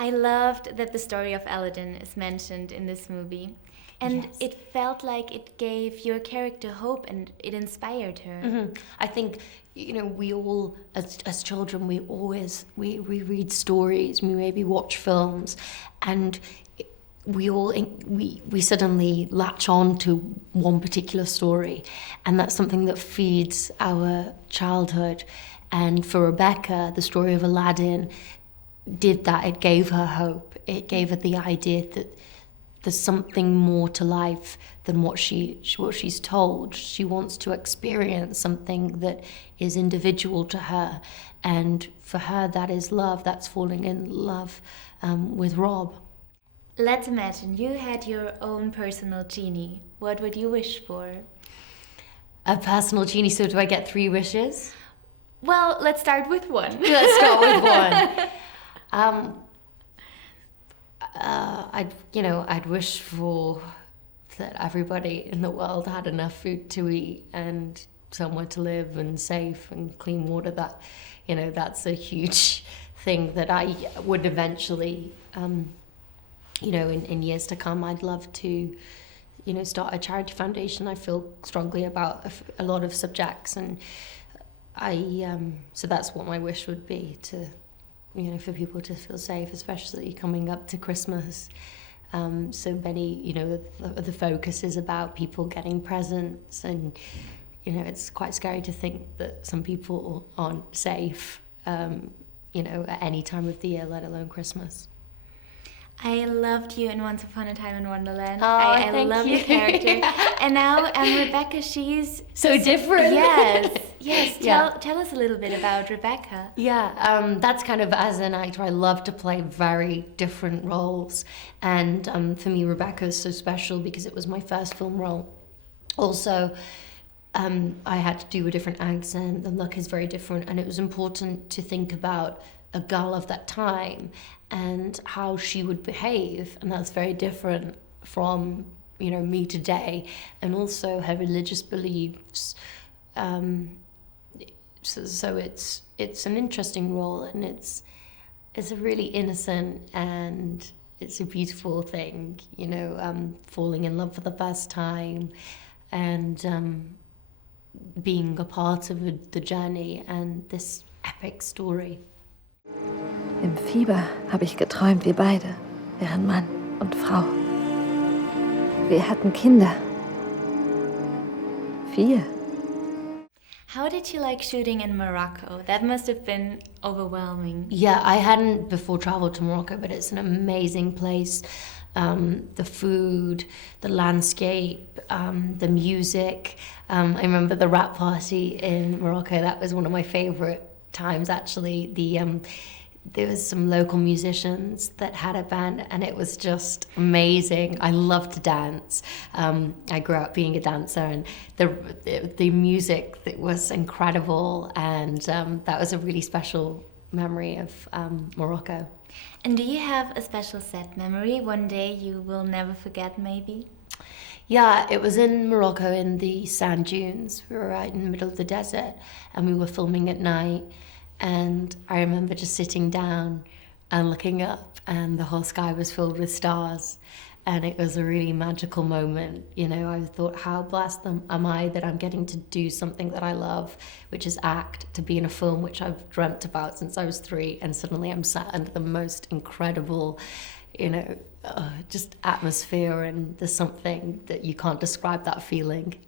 I loved that the story of Aladdin is mentioned in this movie. And Yes. it felt like it gave your character hope and it inspired her. Mm-hmm. I think, we all, as children, we read stories, we maybe watch films, and we suddenly latch on to one particular story, and that's something that feeds our childhood. And for Rebecca, the story of Aladdin did that. It gave her hope. It gave her the idea that there's something more to life than what she's told. She wants to experience something that is individual to her, and for her that is love. That's falling in love with Rob. Let's imagine you had your own personal genie. What would you wish for? A personal genie, so do I get 3 wishes? Well, let's start with one. Let's start with one. I'd wish for that everybody in the world had enough food to eat and somewhere to live and safe and clean water. That's a huge thing that I would eventually, in years to come, I'd love to, start a charity foundation. I feel strongly about a lot of subjects, and so that's what my wish would be, to, for people to feel safe, especially coming up to Christmas. So many, the focus is about people getting presents, and, it's quite scary to think that some people aren't safe, at any time of the year, let alone Christmas. I loved you in Once Upon a Time in Wonderland. Oh, I love you. your character. And now Rebecca, she's... So different. Yes. Tell us a little bit about Rebecca. Yeah, that's kind of, as an actor, I love to play very different roles. And for me, Rebecca is so special because it was my first film role. Also, I had to do a different accent. The look is very different. And it was important to think about a girl of that time and how she would behave, and that's very different from me today, and also her religious beliefs. So it's an interesting role, and it's a really innocent and it's a beautiful thing, falling in love for the first time and being a part of the journey and this epic story. Im Fieber habe ich geträumt, wir beide wären Mann und Frau. Wir hatten Kinder. 4. How did you like shooting in Morocco? That must have been overwhelming. Yeah, I hadn't before traveled to Morocco, but it's an amazing place. The food, the landscape, the music. I remember the rap party in Morocco. That was one of my favorite times, actually. There was some local musicians that had a band, and it was just amazing. I love to dance. I grew up being a dancer, and the music that was incredible, and that was a really special memory of Morocco. And do you have a special set memory, one day you will never forget, maybe? Yeah, it was in Morocco in the sand dunes. We were right in the middle of the desert, and we were filming at night. And I remember just sitting down and looking up, and the whole sky was filled with stars. And it was a really magical moment. I thought, how blessed am I that I'm getting to do something that I love, which is act, to be in a film which I've dreamt about since I was 3. And suddenly I'm sat under the most incredible, just atmosphere. And there's something that you can't describe that feeling.